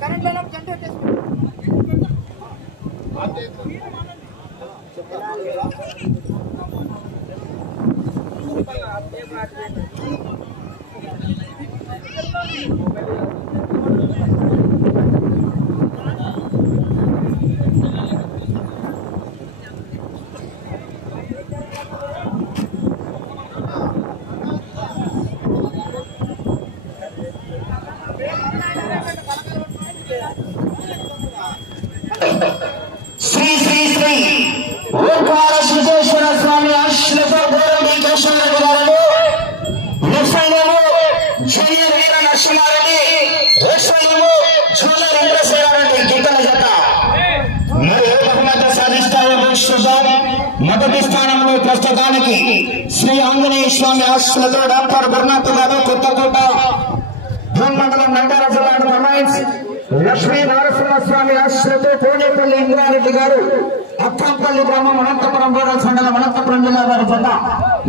Current లేనప్పుడు గంట శ్రీ శ్రీ శ్రీ ఓంకార సిద్ధేశ్వర స్వామి ఆశ్రత గౌరవీకృష్ణ గారు నిస్సంగము జూనియర్ వీర నరసింహారెడ్డి రేషన్యము జూనియర్ ఇంద్రసేనారెడ్డి గీతల జత మరి ఏ బహుమతి సాధిస్తారో చూద్దాం మొదటి స్థానంలో ప్రస్తుతానికి శ్రీ ఆంజనేయ స్వామి ఆశ్రతో డాక్టర్ గురునాథ్ గారు కొత్తకోట భూమి మండలం నంద్యాల జిల్లా కమాండ్స్ లక్ష్మీ నరసింహస్వామి ఆశ్రతో కోనేపల్లి ఇంద్రారెడ్డి గారు అక్కంపల్లి గ్రామం అనంతపురం రూరల్ మండలం అనంతపురం జిల్లా వారి జత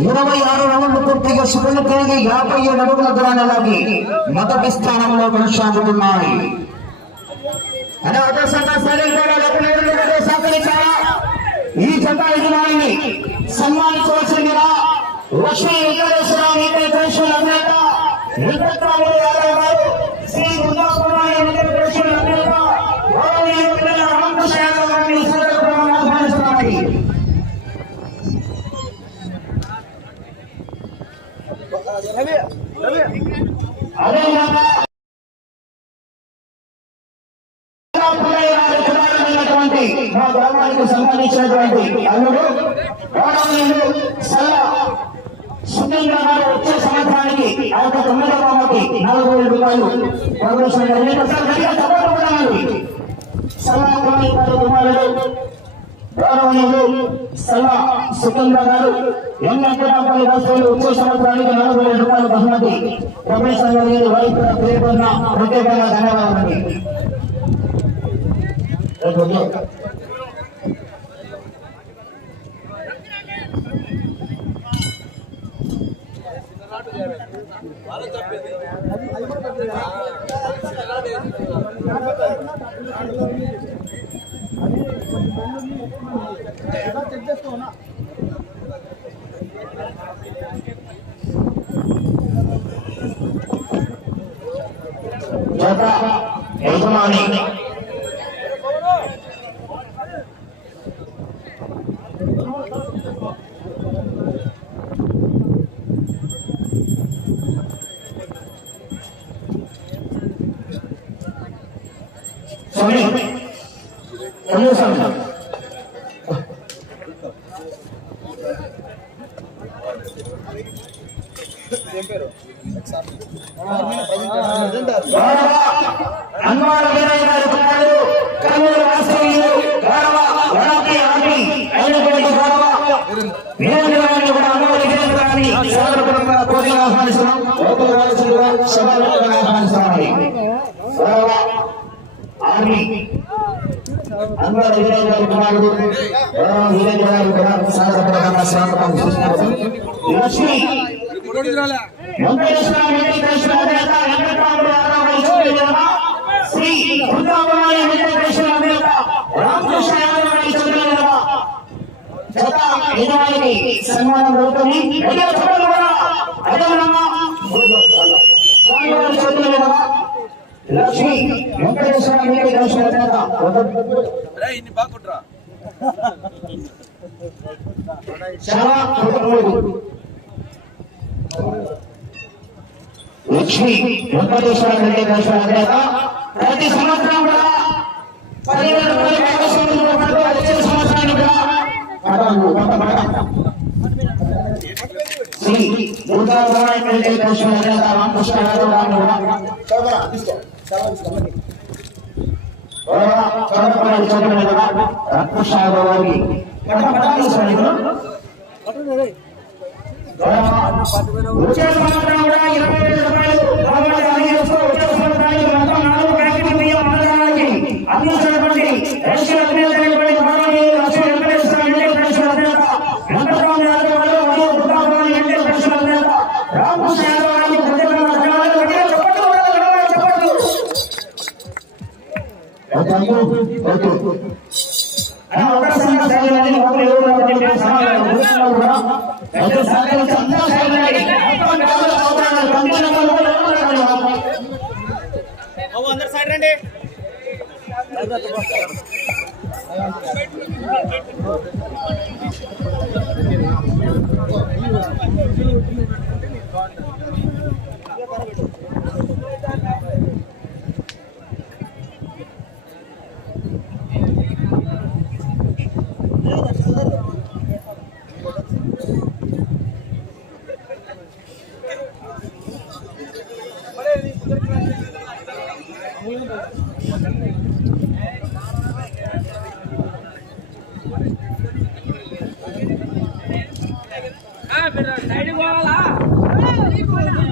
ఇరవై ఆరు రౌండ్లు పూర్తిగా సుఖం కలిగి యాభై ఏడు అడుగుల దూరాన్ని మొదటి స్థానంలో కొనసాగుతున్నాయి. అదే అవకాశంగా సరే కూడా లోపల సహకరించాలా ఈ జత యజమానిని సన్మానించవలసిందిగా లక్ష్మీ వెంకటేశ్వరరావు వెంకటేశ్వర అభినేత వెంకట్రాములు యాదవ్ గారు శ్రీ దుర్గాపురాయ వెంకటేశ్వర అభినేత గౌరవనీయ పిల్లల రామకృష్ణ యాదవ్ గారిని ఈ సందర్భంగా ఆహ్వానిస్తున్నాయి రవి రవి అదేవిధంగా గ్రామానికి సంబంధించినటువంటి అల్లుడు గౌరవనీయులు సల్లా సుందర గారు వచ్చే సంవత్సరానికి ఆ యొక్క తొమ్మిదవ బహుమతి నాలుగు వేల రూపాయలు ప్రదర్శన జరిగింది. ఒకసారి గట్టిగా చప్పట్లు కొట్టాలి. సల్లా కుమారి గారు కుమారుడు గౌరవనీయులు సల్లా సుందర గారు ఎన్నెక్కడాపల్లి వస్తువులు వచ్చే సంవత్సరానికి నాలుగు వేల రూపాయల బహుమతి ప్రవేశం జరిగింది వారికి కూడా పేర్కొన్న ప్రత్యేకంగా ధన్యవాదాలండి చెక్ వీరేంద్ర గారిని కూడా అమ్మవారి వీరేంద్ర గారిని సాదరపూర్వకంగా కోరికగా ఆహ్వానిస్తున్నాం లోపల రావాల్సిందిగా సభాపూర్వకంగా ఆహ్వానిస్తున్నామని ఆర్మీ అన్వార వీరయ్య గారి కుమారుడు గౌరవ గారి కూడా సాదరపూర్వకంగా స్వాగతం చేస్తున్నారు లక్ష్మి వెంకటేశ్వర వెంకటేశ్వర శ్రీ వెంకటేశ్వర అధినేత రామకృష్ణ యాదవ్ గారి సూచన యజమానికి సన్మానం మీదుగా లక్ష్మి వెంకటేశ్వర లక్ష్మి వెంకటేశ్వర ప్రతి సంవత్సరం కూడా పదివేల రూపాయల పటాలు, కొత్త పట. శ్రీ అధినేత రామకృష్ణ యాదవ్ గారిని కూడా గౌరవ చంద్రబాబు చౌదరి రామకృష్ణ యాదవ్ గారికి వచ్చే సంవత్సరం కూడా ఇరవై వేల రూపాయలు గవర్నమెంట్ అందరు సైడ్ రండి. బాగుంటుంది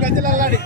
గంజలల్లాడి.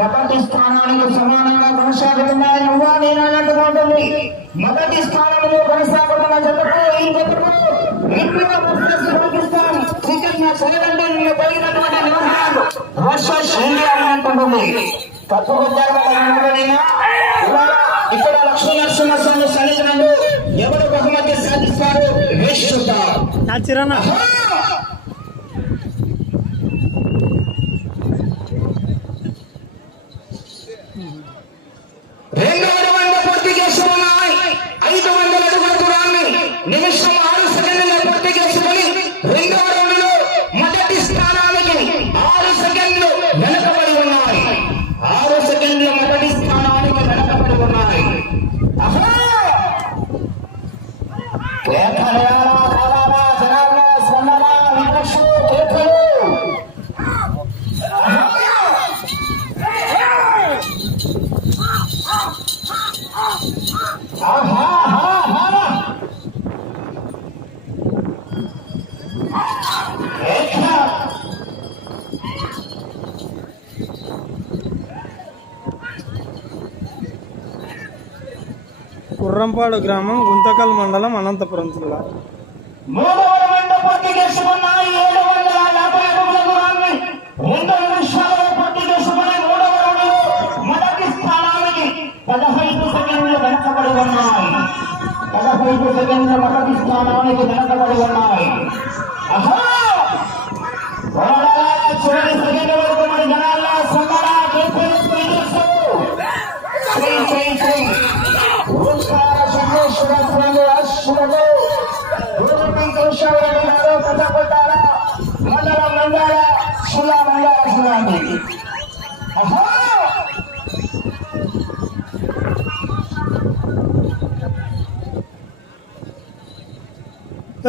మొదటి స్థానానికి సమానంగా కొనసాగుతున్నాయని నువ్వా నేను అన్నట్టుకుంటుంది మొదటి స్థానంలో కొనసాగుతున్న జతకు ఈ జతకు కలిగినటువంటి ఇక్కడ లక్ష్మీ నరసింహస్వామి సన్నిధినందు ఎవరు బహుమతి సాధిస్తారు? వేషిస్తారు నిమిషం ఆరు సెకండ్లు పూర్తి చేసుకుని రెండవ రౌండ్లో మొదటి స్థానానికి ఆరు సెకండ్లు వెనకబడి ఉన్నాయి. ఆరు సెకండ్లు మొదటి స్థానానికి వెనకబడి ఉన్నాయి. ఆహా కంపాడు గ్రామం గుంతకల్ మండలం అనంతపురం జిల్లా. పదహైదు సెకండ్లు మొదటి స్థానానికి వెనకబడి ఉన్నాయి.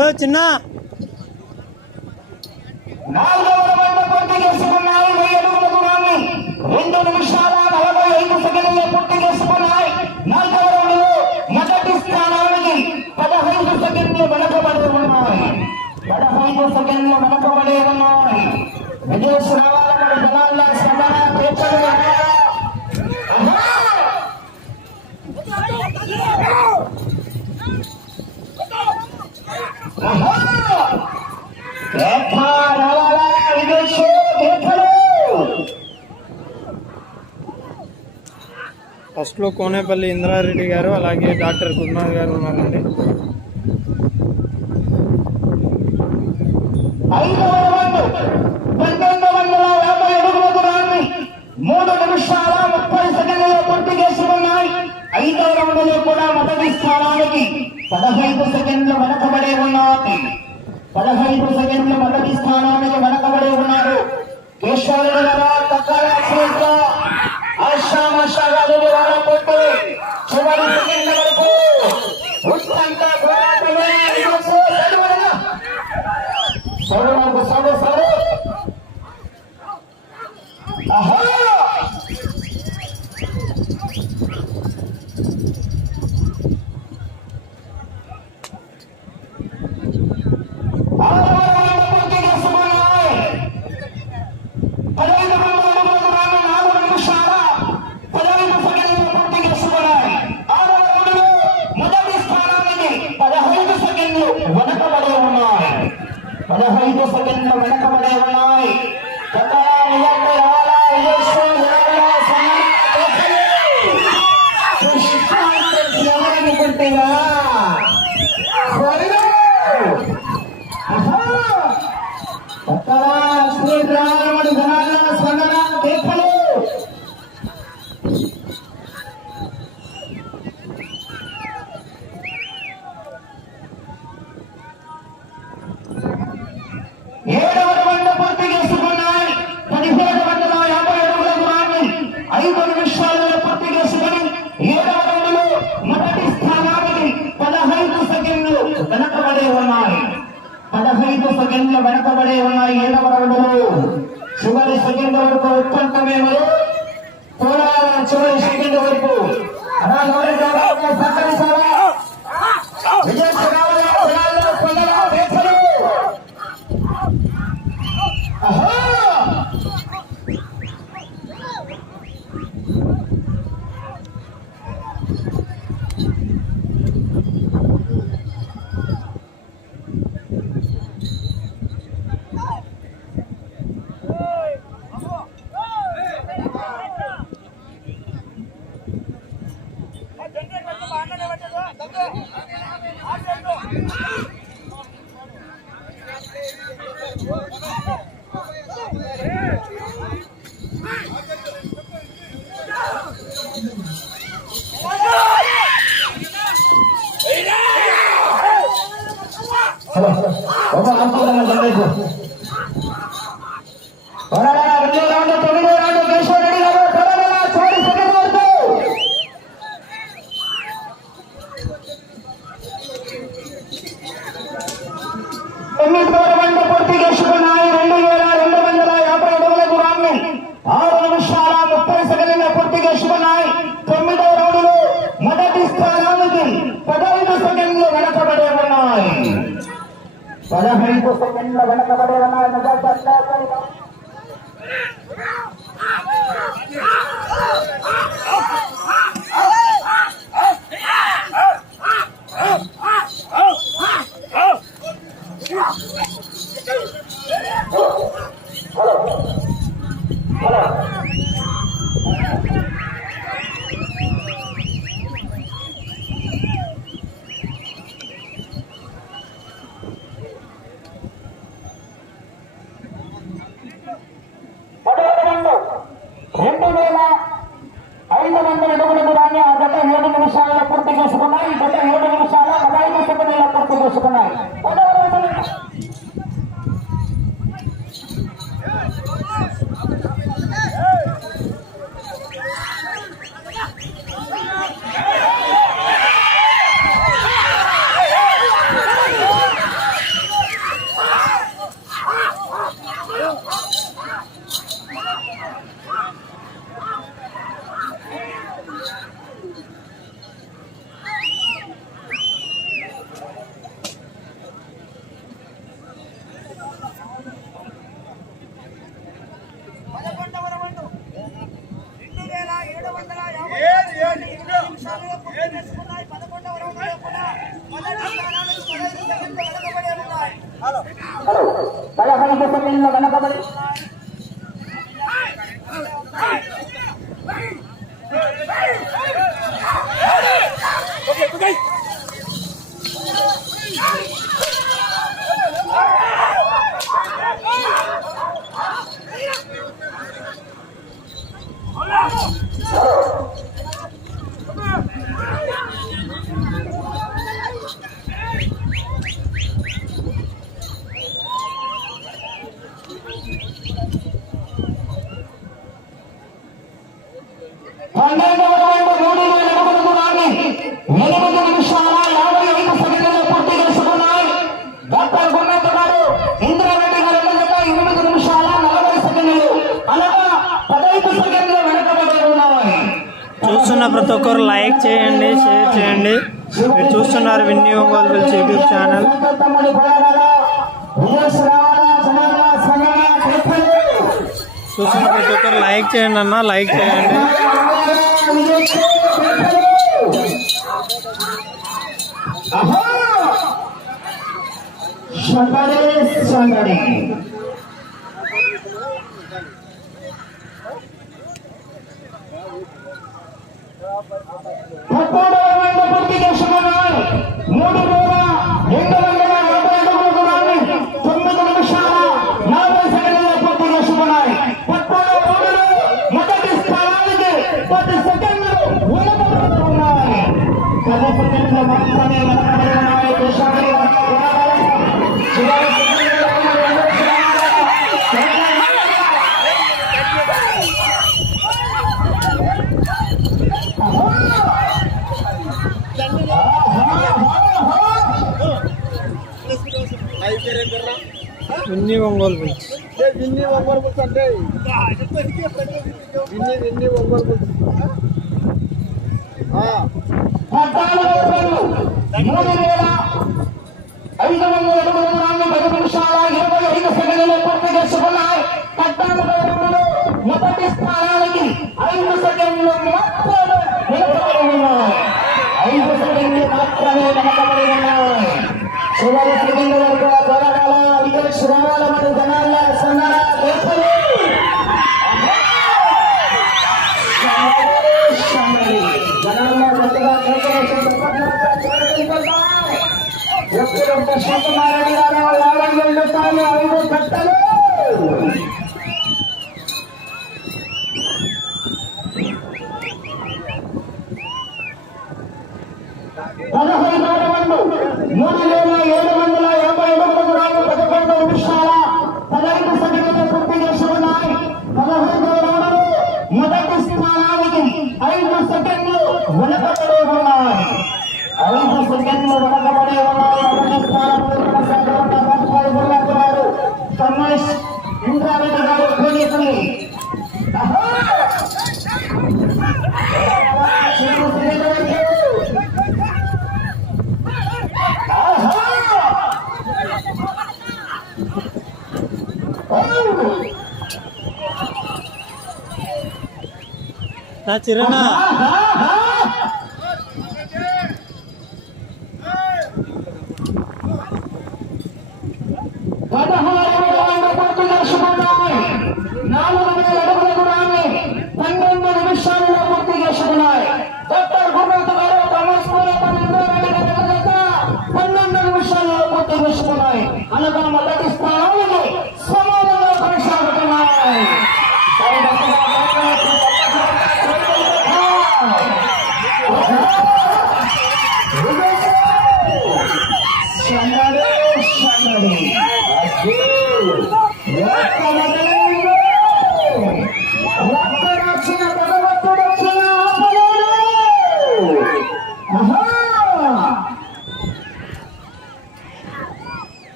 Baju. ఫస్ట్లో కోనేపల్లి ఇంద్రారెడ్డి గారు అలాగే డాక్టర్ గురునాథ్ గారు ఉన్నారండి. ¡Ajá! సెకండ్ల వెనకబడే ఉన్నాయి. ఏడవ రౌండ్లు చివరి సెకండ్ వరకు ఉత్పన్నమే చివరి సెకండ్ వరకు Thank you. రావాల జనాల సంగమ కృపలు చూస్తున్న ప్రతి ఒక్కరు లైక్ చేయండి అన్న లైక్ చేయండి సందడి పద్నాలుగు విన్నీ ఒంగోలు బిల్స్ విన్ని ఒంగోలు బుల్స్ అంటే? విన్ని విన్ని ఒంగోలు బుల్స్ పద్నాలుగు రూపాయలు మూడు వేల ఐదు వందల అడుగుల దూరాన్ని పది నిమిషాల ఇరవై ఐదు సెకండ్లు పూర్తి చేసుకున్నాయి పద్నాలుగు రూపాయలు మొదటి స్థానానికి ఐదు సెకండ్లు మాత్రమే వెనుకబడి ఉన్నాయి ఐదు సెకండ్లు మాత్రమే ఉన్నాయి చివరి సెకండ్ వరకు పోరాడాల విజయ శ్రావాల మరియు జనాల సన్నాల దేశాలు మూడు 来姐姐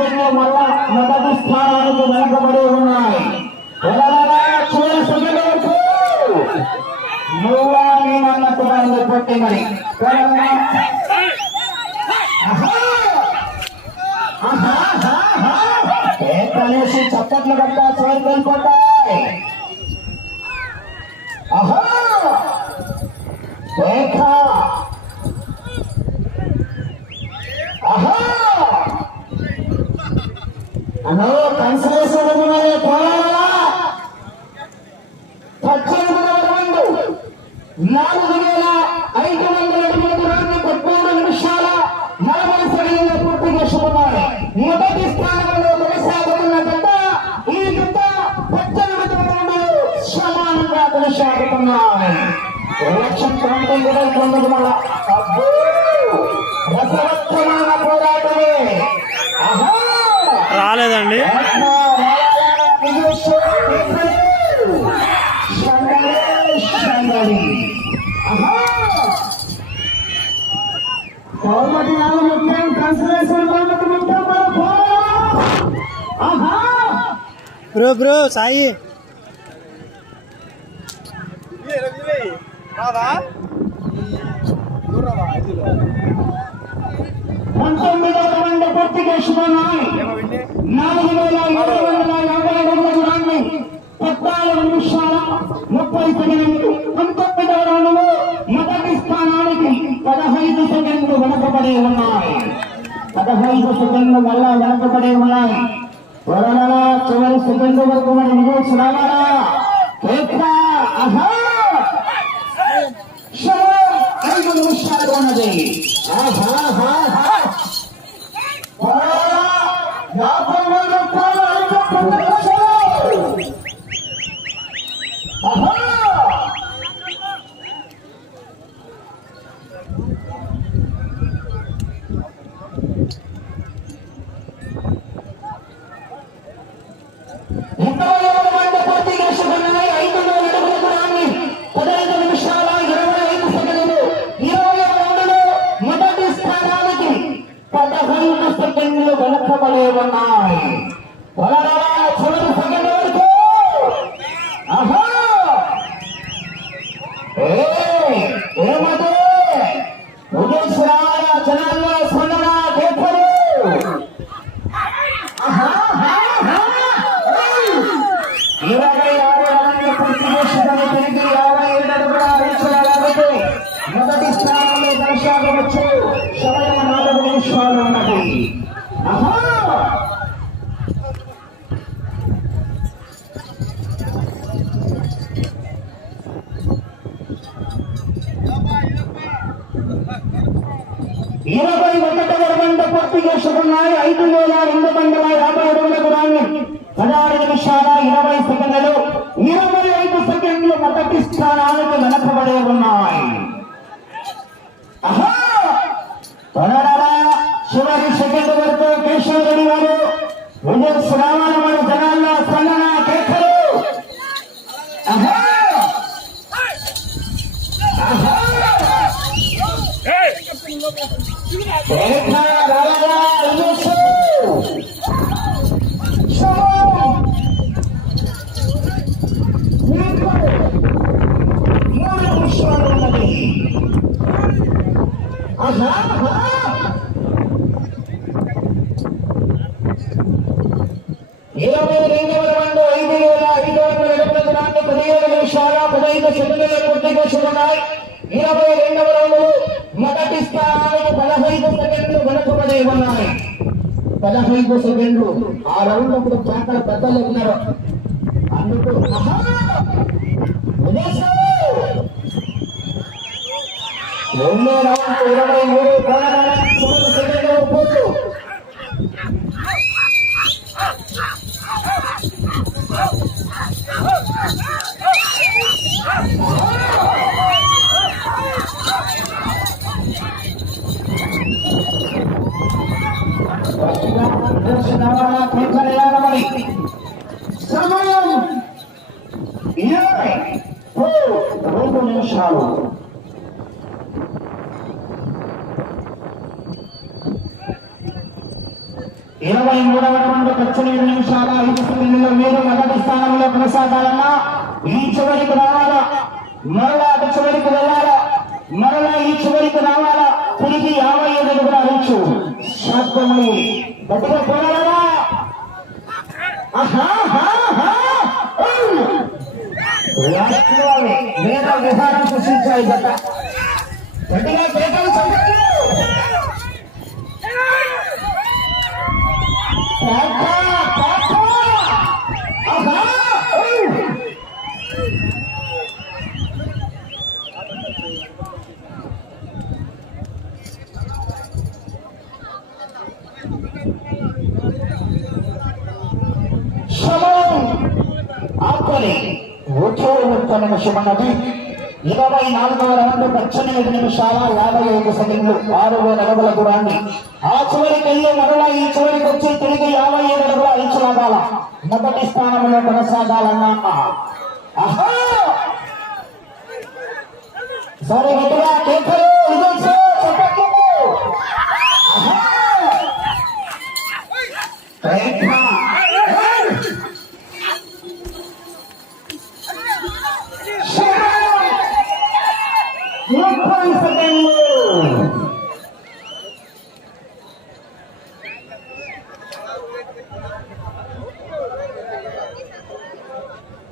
ఐదు మళ్ళా మొదటి స్థానాలకు వెనుకబడి ఉన్నాయి. నువ్వా నేను అన్నట్టుగా ఉంది పొట్టి చప్పట్లు కట్టా చివరికి వెళ్ళిపోతాయి ఆహా ఏక ఆహా అనో కన్సలేశ్వరం మరి పోవాలా పద్దెనిమిదవ నాలుగు వేల ఐదు వందల అడుగుల దూరాన్ని పద్మూడు నిమిషాల నలభై సెకండ్లు పూర్తి చేసుకున్నారు మొదటి స్థానంలో కొనసాగుతున్న జత ఈ జత పద్దెనిమిది రౌండ్లు సమానంగా కొనసాగుతున్నాయి. లక్ష్యం ప్రాంతం కూడా పొందదు మళ్ళా అబ్బో! రసవత్తమైన పోరాటమే ఆహా! రాలేదండి ఆత్మ రాయాల విజయోత్సవం సందడి, సందడి. ఆహా! బహుమతి నాలుగు ముఖ్యం కన్సలేషన్ బహుమతి ముఖ్యం మన పోరాటం. ఆహా బ్రో బ్రో సాయి పంతొమ్మిదవ రౌండ్ పూర్తిగా శుభనాయి నాలుగు వేల ఏడు వందల యాభై పద్నాలుగు నిమిషాల ముప్పై సెకండ్లు పంతొమ్మిదవ రౌండ్లో మొదటి స్థానానికి పదహైదు సెకండ్లు వెనకబడి ఉన్నాయి. పదహైదు సెకండ్లు వల్ల వెనకబడి ఉన్నాయి. త్వరగా చివరి సెకండ్ వరకు మరి విజయ్ రావాలా కేట్లా ఆహా సమయం ఐదు నిమిషాలు ఉన్నది ఆహాహాహా. త్వరగా యాభై వేల రూపాయలు ఐదు పొందవచ్చు. ఆహా. ఇరవై ఏడు మంది పూర్తి చేసుకున్నాయి ఐదు వేల అడుగుల దూరాన్ని పదహైదు నిమిషాల ఇరవై ఐదు సెకండ్లు ఇరవై రౌండ్లు మొదటి స్థానానికి పదహైదు సెకండ్లు వెనకబడి ఉన్నాయి త్వరగా చివరి సెకండ్ వరకు ఆహా ఏయ్, ఏమది ఉదయశ్వరాల జనాల్లో స్పందన కేకలు ఇరవై ఆరు రన్నులు పూర్తి చేసుకుని తిరిగి యాభై ఏడు అడుగుల రేసుల కాబట్టి మొదటి స్థానంలో కొనసాగవచ్చు సమయం నాలుగు నిమిషాలు ఉన్నది ఆహా! ఇరవై ఒకటవ రౌండ్ చేసుకున్నాయి ఐదు వేల రెండు వందల యాభై అడుగుల దూరాన్ని పదహారు నిమిషాల ఇరవై సెకండ్లు ఇరవై ఐదు సెకండ్లు మొదటి స్థానానికి వెనకబడి ఉన్నాయి. చివరి సెకండ్ వరకు కేశవ రెడ్డి గారు విజయ శ్రావణమణి జనాల్లో స్పందన కేకలు. ఆహా! ఆహా! రేఖా రారా ఇయ్యొచ్చు. శవం. మీకు మూడు నిమిషాలు ఉన్నది. ఆహా, ఆహా. ఇరవై రెండవ రౌండ్ ఐదు వేల ఐదు వందల ఎనభై నాలుగు పదిహేడు నిమిషాల పదహైదు సెకండ్లు పూర్తి చేసుకున్నాయి ఇరవై రెండవ రౌండ్ మొదటి స్థానానికి పదహైదు సెకండ్లు. వెనుకబడి ఉన్నాయి పదహైదు సెకండ్లు ఆ రౌండ్ అప్పుడు పెద్దలు ఉన్నారు. రెండో రౌండ్ ఇరవై మూడు ప్రాణాలను తొమ్మిది సెకండ్లు పోతూ సమయం ఇరవై రెండు నిమిషాలు ఇరవై మూడవ రౌండ్ పద్దెనిమిది నిమిషాల ఐదు సెకండ్లలో మీరు మొదటి స్థానంలో కొనసాగాలన్నా ఈ చివరికి రావాలా. మరలా అటు చివరికి వెళ్ళాలా. మరలా ఈ చివరికి రావాలా. తిరిగి యాభై ఐదు కూడా రీచు. శాస్త్రమని గట్టిగా పోరాడరా వేద విధానం సృష్టించాయి గట్టిగా కేకలు చంపాలి Sampai, apa ni? Bocor macam mana semana ni? ఇరవై నాలుగవ రౌండ్ పద్దెనిమిది నిమిషాల యాభై ఐదు సెకండ్లు ఆరు వేల అడుగుల దూరాన్ని. ఆ చివరికి వెళ్ళి మరలా ఈ చివరికి వచ్చి తిరిగి యాభై ఏడు అడుగుల అంచలాగాల మొదటి స్థానంలో కొనసాగాలన్నా సరే గట్టిగా కేకలు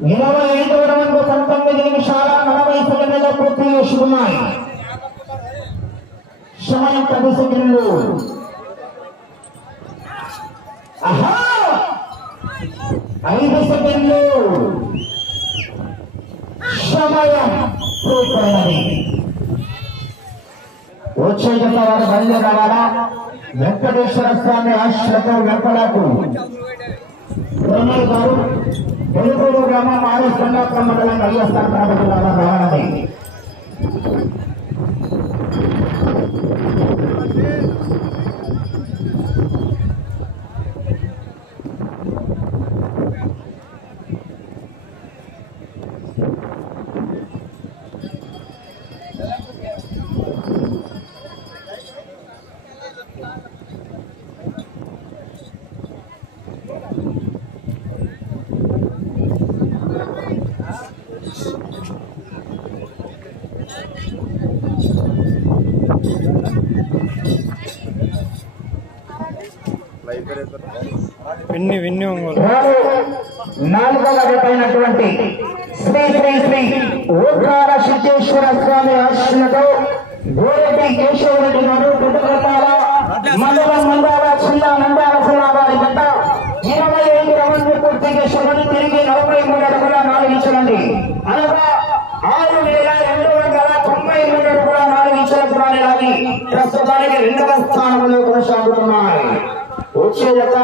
ఇరవై ఐదు రౌండ్ పంతొమ్మిది నిమిషాల నలభై సెకండ్లలో పూర్తి చేసుకున్నాయి సమయం పది సెకండ్లు. ఐదు సెకండ్లు. సమయం పూర్తయినది. వచ్చే వారు వారు బయలుదేరాలా వెంకటేశ్వర స్వామి ఆశ్రతో వెంకలకు గారు వెలుగురు గ్రామం ఆర్ఎస్ గంగాపురం మండలం వైఎస్ఆర్ విన్ని విన్ని ఒంగోలు. నాలుగవ జతైనటువంటి శ్రీ శ్రీ శ్రీ ఓంకార సిద్ధేశ్వర స్వామి ఆశ్రమతో గోరెడ్డి కేశవరెడ్డి గారు పుట్టుకట్టాల మండల మందాల జిల్లా నందాల జిల్లా వారి గంట ఇరవై ఐదు రౌండ్లు పూర్తి చేసుకొని తిరిగి నలభై మూడు అడుగుల నాలుగు ఇంచులండి అనగా ఆరు వేల రెండు వందల తొంభై మూడు అడుగుల నాలుగు ఇంచుల పురాణి ప్రస్తుతానికి రెండవ స్థానంలో కొనసాగుతున్నాయి. পৌঁছে যেতে